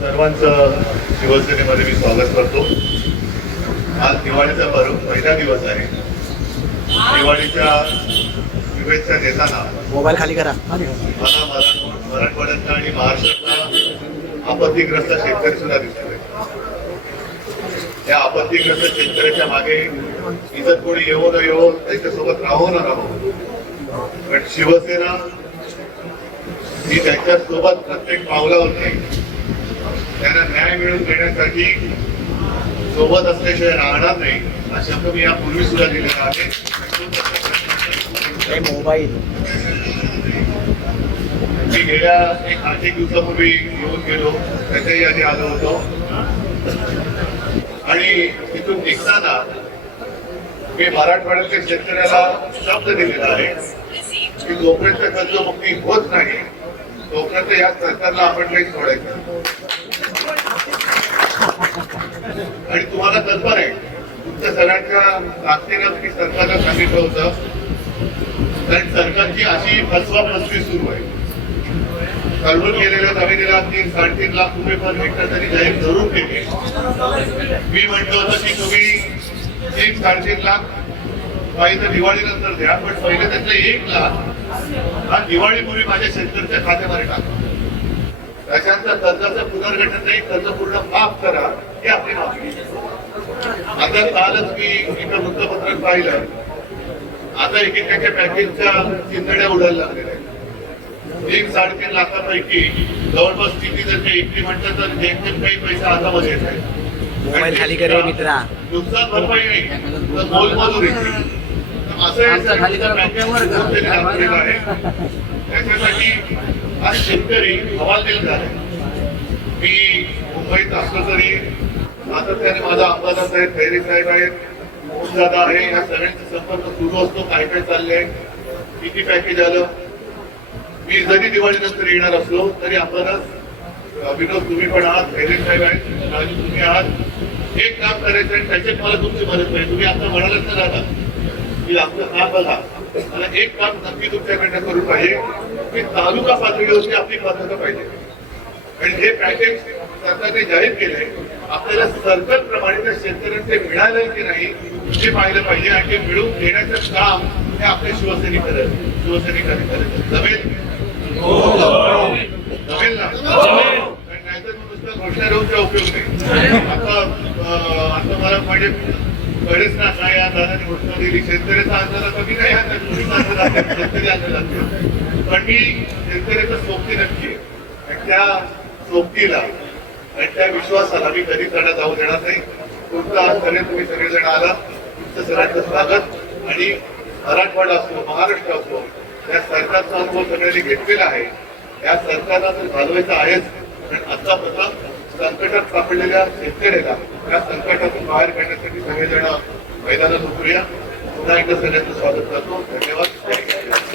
सर्वांचं शिवसेनेमध्ये मी स्वागत करतो. आज दिवाळीचा पहिला दिवस आहे. दिवाळीच्या शुभेच्छा देताना मोबाईल खाली करा. मला मराठ- मराठवाड्यातला आणि महाराष्ट्रातला आपत्तीग्रस्त शेतकरी सुद्धा दिसतोय. त्या आपत्तीग्रस्त शेतकऱ्याच्या मागे इतर कोणी येऊ न येऊ त्याच्यासोबत राहो न राहो. पण शिवसेना ही त्यांच्यासोबत प्रत्येक पावलावरती त्यांना न्याय मिळवून देण्यासाठी सोबत असल्याशिवाय राहणार नाही हा शब्द मी यापूर्वी सुद्धा दिलेला आहे मोबाईल. मी गेल्या एक आठ एक दिवसापूर्वी येऊन गेलो त्याच्याही आधी आलो होतो. आणि तिथून निघताना मी मराठवाड्यातल्या शेतकऱ्याला शब्द दिलेला आहे की जोपर्यंत कर्जमुक्ती होत नाही तोपर्यंत या सरकारला आपण काही सोडायचं आणि तुम्हाला कल्पना आहे. तुमच्या सगळ्यांच्या ताकदीनं मी सरकारला सांगितलं होतं. कारण सरकारची अशी फसवा फसवी सुरू आहे. कळवून गेलेल्या जमिनीला तीन साडेतीन लाख रुपये पर हेक्टर त्यांनी जाहीर धरून केले मी म्हटलं होतं की तुम्ही तीन साडेतीन लाख पाहिजे दिवाळीनंतर द्या पण पहिले त्यातलं एक लाख हा दिवाळीपूर्वी माझ्या शेतकऱ्याच्या खात्यामध्ये टाका. त्याच्यानंतर कर्जाचं पुनर्गठन नाही कर्ज पूर्ण माफ करा. आता कालच मी एका वृत्तपत्रात पाहिलं. आता एकेकाच्या पॅकेजच्या चिंतड्या उडायला लागलेल्या तीन साडेतीन लाखापैकी जवळपास किती जर म्हटलं तर जेमतेम काही पैसा हातामध्ये येत आहे मोबाईल खाली कर रे मित्रा. नुकसान भरपाई नाही. तर मोलमजुरी त्याच्यासाठी आज शेतकरी हवालदिल झाले. मी मुंबईत असलो तरी सातत्याने माझा अंबादास साहेब खैरे साहेब आहेत. मोहनदादा आहे. या सगळ्यांचा संपर्क सुरू असतो. काय काय चाललंय? किती पॅकेज आलं? मी जरी दिवाळीनंतर येणार असलो तरी अंबादास विनोद तुम्ही पण आहात. खैरे साहेब आहेत. राजू तुम्ही आहात. एक काम करायचं आणि त्याच्यात मला तुमची मदत पाहिजे तुम्ही आता म्हणालच ना दादा की आपलं काम बघा. मला एक काम नक्की तुमच्याकडनं करून पाहिजे. की तालुका पातळीवरती आपली पद्धत पाहिजे. आणि हे पॅकेज सरकारने जाहीर केलंय. आपल्याला सरकार प्रमाणे त्या शेतकऱ्यांना ते मिळालं की नाही हे पाहिलं पाहिजे आणि ते मिळवून देण्याचं काम हे आपले शिवसैनिक करत शिवसैनिकांनी करत जमेल? जमेल ना? नाहीतर नुसतं घोषणा देऊनचा उपयोग नाही. आता आता मला माझे कळेच ना काय या दादाने घोषणा दिली. शेतकऱ्याचा आंदोलन कमी नाही हा आहे, शेतकरी आहे. पण मी शेतकऱ्याचं सोबती नक्की आहे. त्या सोबतीला आणि त्या विश्वासाला मी कधी करण्यात जाऊ देणार नाही. तुमचं आज सगळे तुम्ही सगळेजण आला. तुमचं सगळ्यांचं स्वागत. आणि मराठवाडा असो महाराष्ट्र असो या सरकारचा अनुभव सगळ्यांनी घेतलेला आहे. या सरकारला तर घालवायचं आहेच. पण आतापासून संकटात सापडलेल्या शेतकऱ्याला या संकटातून बाहेर काढण्यासाठी सगळेजण मैदानात उतरूया. पुन्हा एकदा सगळ्यांचं स्वागत करतो. धन्यवाद.